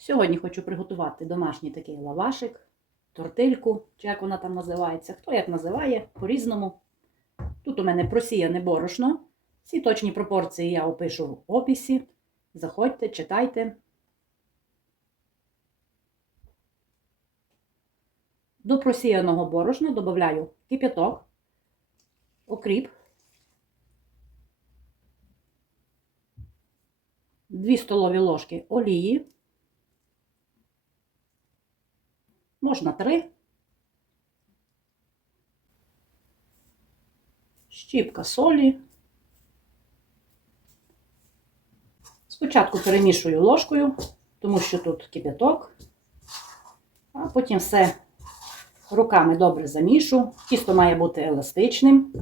Сьогодні хочу приготувати домашній такий лавашик, тортильку, чи як вона там називається. Хто як називає, по-різному. Тут у мене просіяне борошно. Всі точні пропорції я опишу в описі. Заходьте, читайте. До просіяного борошна додаю кип'яток, окріп, 2 столові ложки олії, можна 3, щіпка солі. Спочатку перемішую ложкою, тому що тут кип'яток, а потім все руками добре замішу. Тісто має бути еластичним.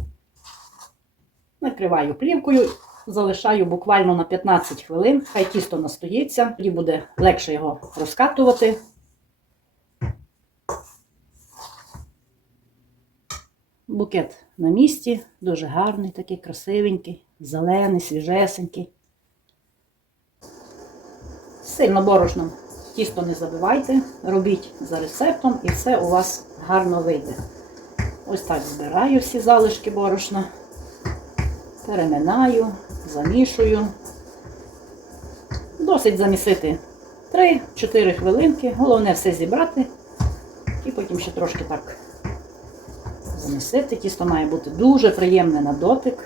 Накриваю плівкою, залишаю буквально на 15 хвилин. Хай тісто настоїться, тоді буде легше його розкатувати. Букет на місці, дуже гарний, такий красивенький, зелений, свіжесенький. Сильно борошном тісто не забивайте, робіть за рецептом і все у вас гарно вийде. Ось так збираю всі залишки борошна, переминаю, замішую. Досить замісити 3-4 хвилинки. Головне все зібрати і потім ще трошки так замісити. Тісто має бути дуже приємне на дотик.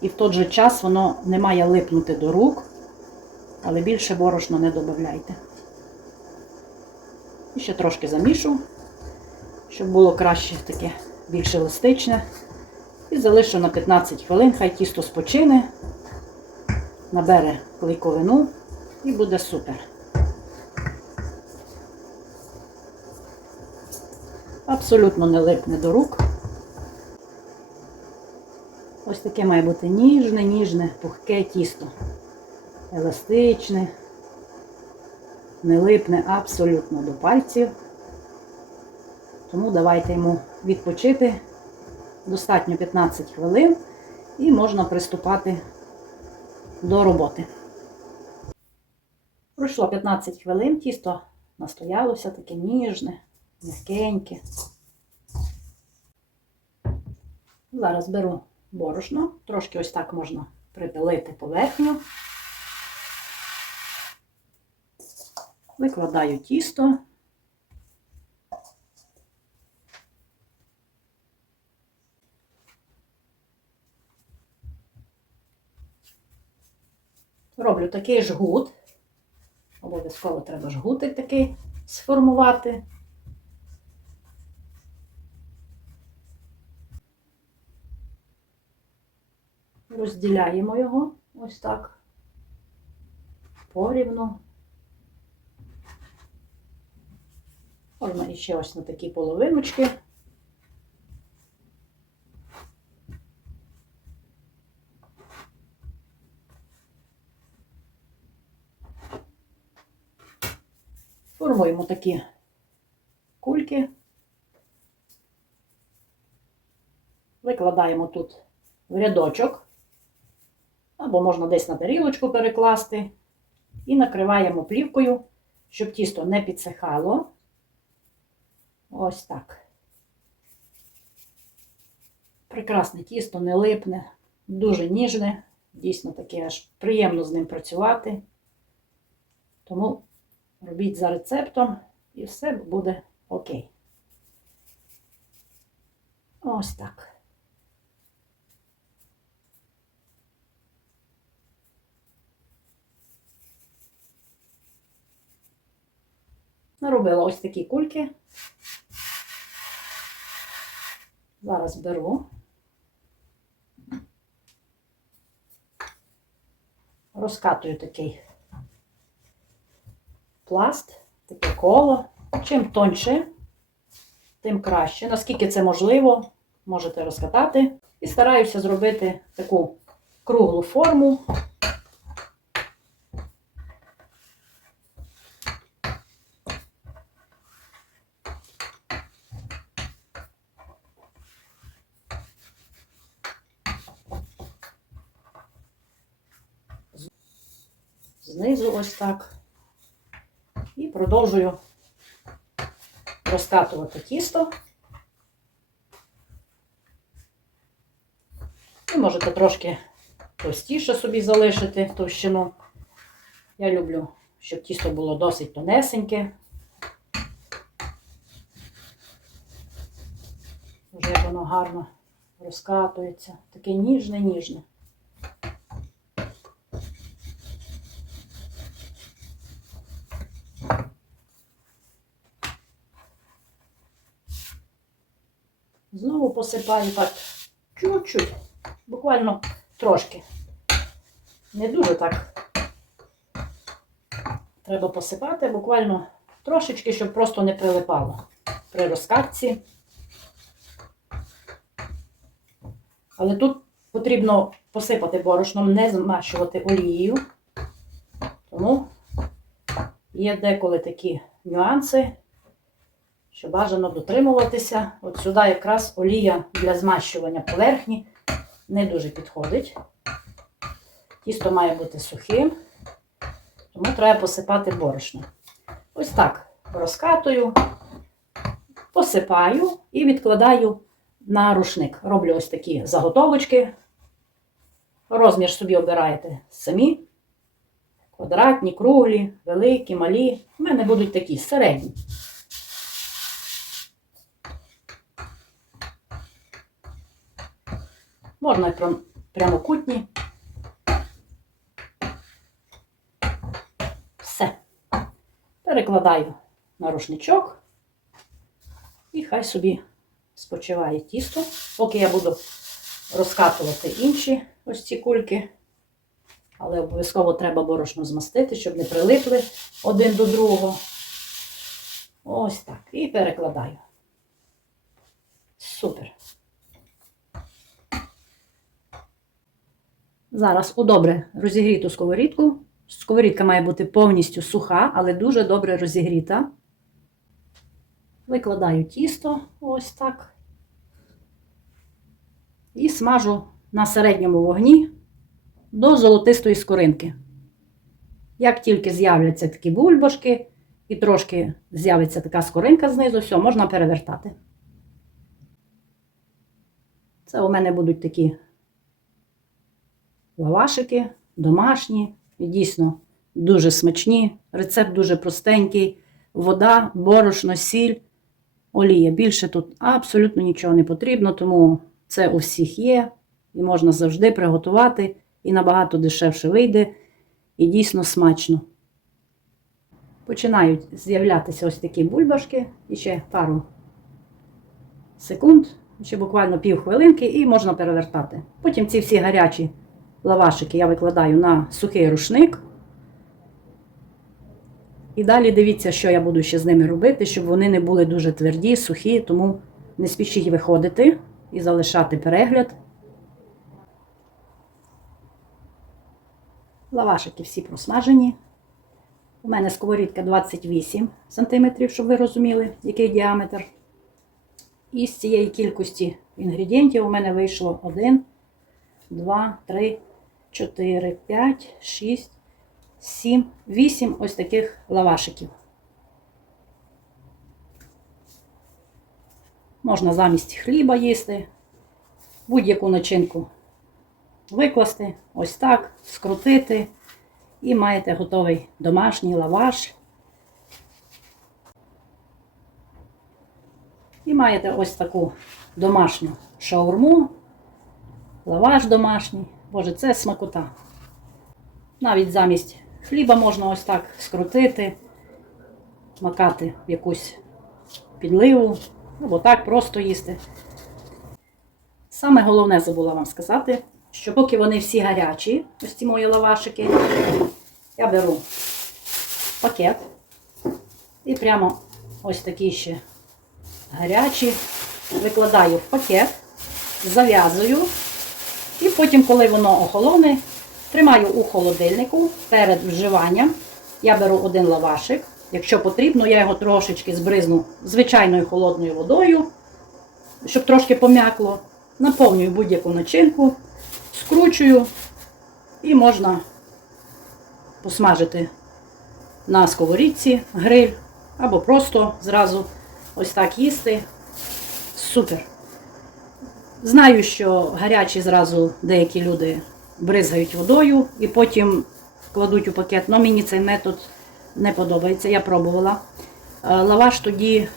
І в той же час воно не має липнути до рук, але більше борошна не додавайте. І ще трошки замішу, щоб було краще таке більш еластичне. І залишу на 15 хвилин, хай тісто спочине, набере клейковину і буде супер. Абсолютно не липне до рук. Ось таке має бути ніжне, ніжне, пухке тісто. Еластичне, не липне абсолютно до пальців. Тому давайте йому відпочити достатньо 15 хвилин і можна приступати до роботи. Пройшло 15 хвилин, тісто настоялося таке ніжне, м'якеньке. Зараз беру борошно, трошки ось так можна припилити поверхню. Викладаю тісто. Роблю такий жгут. Обов'язково треба жгутик такий сформувати. Розділяємо його ось так порівну. Можна іще ось на такі половиночки. Формуємо такі кульки. Викладаємо тут в рядочок, або можна десь на тарілочку перекласти, і накриваємо плівкою, щоб тісто не підсихало. Ось так. Прекрасне тісто, не липне, дуже ніжне, дійсно таке аж приємно з ним працювати. Тому робіть за рецептом і все буде окей. Ось так. Наробила ось такі кульки. Зараз беру. Розкатую такий пласт, таке коло. Чим тоньше, тим краще. Наскільки це можливо, можете розкатати. І стараюся зробити таку круглу форму. Знизу ось так. І продовжую розкатувати тісто. Ви можете трошки товстіше собі залишити товщину. Я люблю, щоб тісто було досить тонесеньке. Вже воно гарно розкатується. Таке ніжне, Знову посипаю так чуть-чуть, буквально трошки. Не дуже так. Треба посипати буквально трошечки, щоб просто не прилипало при розкатці. Але тут потрібно посипати борошном, не змащувати олією. Тому є деколи такі нюанси, що бажано дотримуватися. От сюди якраз олія для змащування поверхні не дуже підходить. Тісто має бути сухим, тому треба посипати борошно. Ось так розкатую, посипаю і відкладаю на рушник. Роблю ось такі заготовочки. Розмір собі обираєте самі. Квадратні, круглі, великі, малі. У мене будуть такі середні. Можна прям- прямокутні. Все. Перекладаю на рушничок. І хай собі спочиває тісто. Поки я буду розкатувати інші ось ці кульки. Але обов'язково треба борошно змастити, щоб не прилипли один до другого. Ось так. І перекладаю. Супер. Зараз у добре розігріту сковорідку. Сковорідка має бути повністю суха, але дуже добре розігріта. Викладаю тісто ось так. І смажу на середньому вогні до золотистої скоринки. Як тільки з'являться такі бульбашки і трошки з'явиться така скоринка знизу, все, можна перевертати. Це у мене будуть такі лавашики, домашні, дійсно дуже смачні. Рецепт дуже простенький. Вода, борошно, сіль, олія. Більше тут абсолютно нічого не потрібно, тому це у всіх є. І можна завжди приготувати, і набагато дешевше вийде, і дійсно смачно. Починають з'являтися ось такі бульбашки, і ще пару секунд, ще буквально пів хвилинки, і можна перевертати. Потім ці всі гарячі лавашики я викладаю на сухий рушник. І далі дивіться, що я буду ще з ними робити, щоб вони не були дуже тверді, сухі, тому не спішіть виходити і залишати перегляд. Лавашики всі просмажені. У мене сковорідка 28 см, щоб ви розуміли, який діаметр. І з цієї кількості інгредієнтів у мене вийшло 1, 2, 3, 4, 5, 6, 7, 8 ось таких лавашиків. Можна замість хліба їсти, будь-яку начинку викласти, ось так, скрутити, і маєте готовий домашній лаваш. І маєте ось таку домашню шаурму, лаваш домашній. Боже, це смакота. Навіть замість хліба можна ось так скрутити, макати в якусь підливу, або так просто їсти. Саме головне забула вам сказати, що поки вони всі гарячі, ось ці мої лавашики, я беру пакет і прямо ось такі ще гарячі викладаю в пакет, зав'язую. І потім, коли воно охолоне, тримаю у холодильнику перед вживанням. Я беру один лавашик. Якщо потрібно, я його трошечки збризну звичайною холодною водою, щоб трошки пом'якло. Наповнюю будь-яку начинку, скручую і можна посмажити на сковорідці гриль, або просто зразу ось так їсти. Супер. Знаю, що гарячі зразу деякі люди бризгають водою і потім кладуть у пакет. але мені цей метод не подобається. Я пробувала. Е, Лаваш тоді,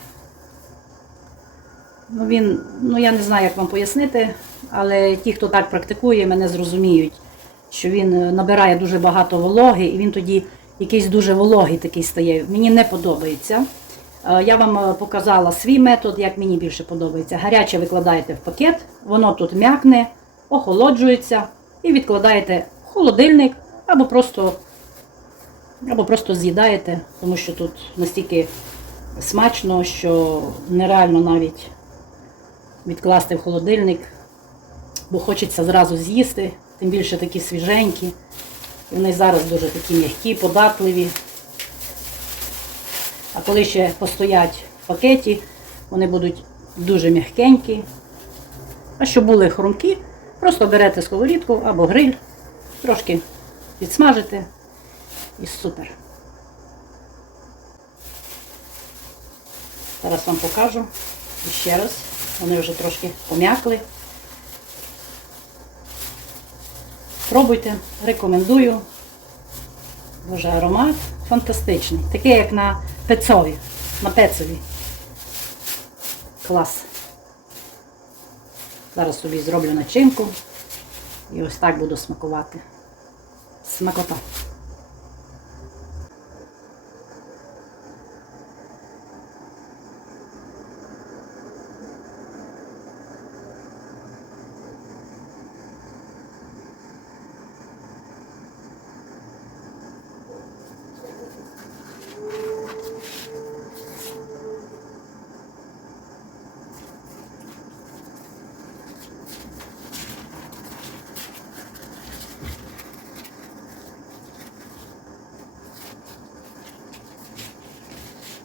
ну він, ну я не знаю, як вам пояснити, але ті, хто так практикує, мене зрозуміють, що він е, набирає дуже багато вологи, і він тоді якийсь дуже вологий такий стає. Мені не подобається. Е, Я вам е, показала свій метод, як мені більше подобається. Гаряче викладаєте в пакет, воно тут м'якне, охолоджується і відкладаєте в холодильник або просто, або просто з'їдаєте, тому що тут настільки смачно, що нереально навіть відкласти в холодильник, бо хочеться зразу з'їсти, тим більше такі свіженькі. Вони зараз дуже такі м'які, податливі. А коли ще постоять в пакеті, вони будуть дуже м'якенькі. А щоб були хрумкі, просто берете сковорідку або гриль, трошки підсмажите і супер. Зараз вам покажу ще раз. Вони вже трошки пом'якли. Пробуйте, рекомендую. Дуже аромат фантастичний. Такий, як на пецові, на пецові. Клас. Зараз собі зроблю начинку і ось так буду смакувати. Смакота.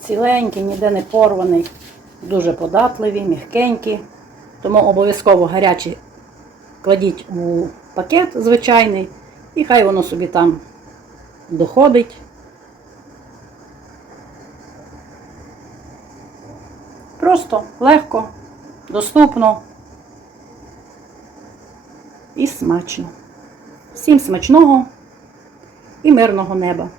Ціленький, ніде не порваний, дуже податливі, м'якенькі. Тому обов'язково гарячі кладіть у пакет звичайний, і хай воно собі там доходить. Просто легко, доступно і смачно. Всім смачного і мирного неба!